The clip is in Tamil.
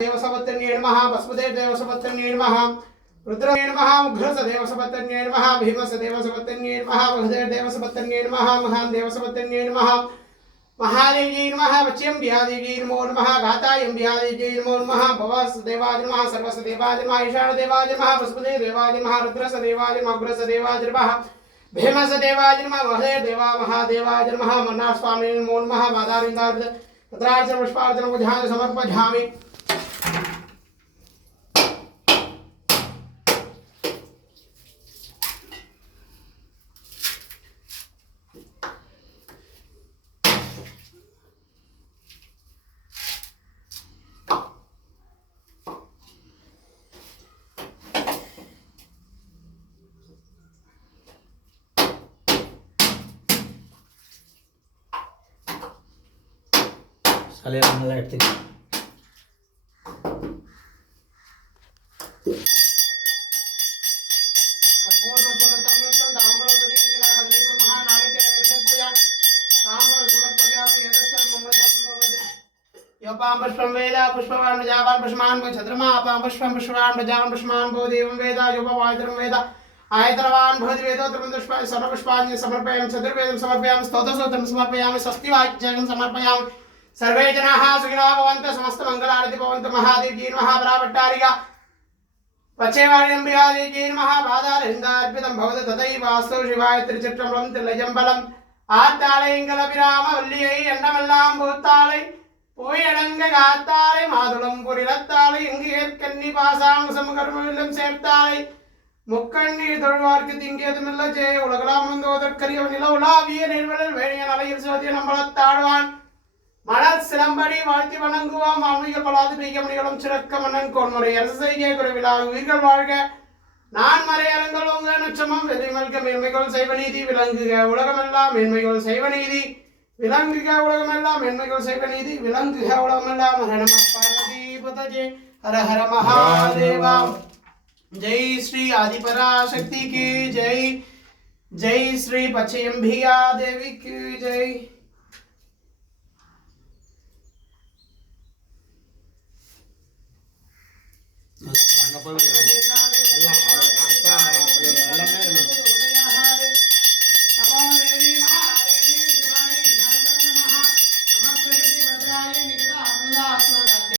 देवसपत्न्ये नमः वसुदेव देवसपत्न्ये नमः रुद्रये नमः उग्रस देवसपत्न्ये नमः भीमस देवसपत्न्ये नमः वसुदेव देवसपत्न्ये नमः महान देवसपत्न्ये नमः महादेव्यै नमः वच्यं व्यादेव्यै नमो नमः गातायं व्यादेव्यै नमो नमः भवस देवाय नमः सर्वस देवाय नमः ईशान देवाय नमः वसुदेव देवाय नमः रुद्रस देवाय नमः उग्रस देवाय नमः भीमस देवाय नमः वसुदेव देवा महादेवाय नमः मन्नाथ स्वामी नमो नमः मादारिंदार्थ तत्रार्चन पुष्पार्चन बुझान समर्पयामि Sale la mala este. पुष्पं वेदा पुष्पवान् प्रजावान् पुष्पमान् भो छद्रमा अपां पुष्पं पुष्पवान् प्रजावान् पुष्पमान् भो देवं वेदा योपवायतरं वेदा आयतरवान् भवति वेदोत्तरं पुष्पाणि सर्वपुष्पाणि समर्पयामि चतुर्वेदं समर्पयामि स्तोत्रं समर्पयामि स्वस्ति वाक्यं समर्पयामि सर्वे जनाः सुखिनो भवन्तु समस्तमङ्गलानि भवन्तु महादेव्यै नमः पराभट्टारिका पच्चेवार्यम्बिकादेव्यै नमः पादारविन्दार्पितं भवतु तथैवास्तु शिवाय त्रिचित्रम्बलं त्रिलयम्बलम् आत्तालयङ्गलभिरामवल्लियै एण्डमेल्लां भूत्तालै போயடங்க காத்தாலை மாதுளம் பொரிலத்தாலை எங்கேற்கண்ணி பாசாங்க சமகர்மவில்லம் சேர்த்தாலை முக்கண்ணீர் தொழுவார்க்கு திங்கியதுமில்ல ஜெய உலகலாம் வந்தோதற்கரியவன் நில உலாவிய நெல்வலில் வேணியன் அலையில் சோதிய நம்பளத்தாடுவான் மலர் சிலம்படி வாழ்த்தி வணங்குவான் ஆன்மீக பலாது பெய்கமணிகளும் சிறக்க மன்னன் கோன்முறை அரசு செய்கை குறைவிலாக உயிர்கள் வாழ்க நான் மறையரங்கள் உங்க நட்சமம் வெதிமல்க மேன்மைகள் செய்வநீதி விளங்குக உலகமெல்லாம் மேன்மைகள் செய்வநீதி விலங்குக உலகமெல்லாம் மென்மைகள் செய்வ நீதி விலங்குக உலகமெல்லாம் ஹர நம பார்வதி ஹர ஹர மகாதேவா ஜெய் ஸ்ரீ ஆதிபராசக்தி की जय जय श्री पचयम्बिका देवी की जय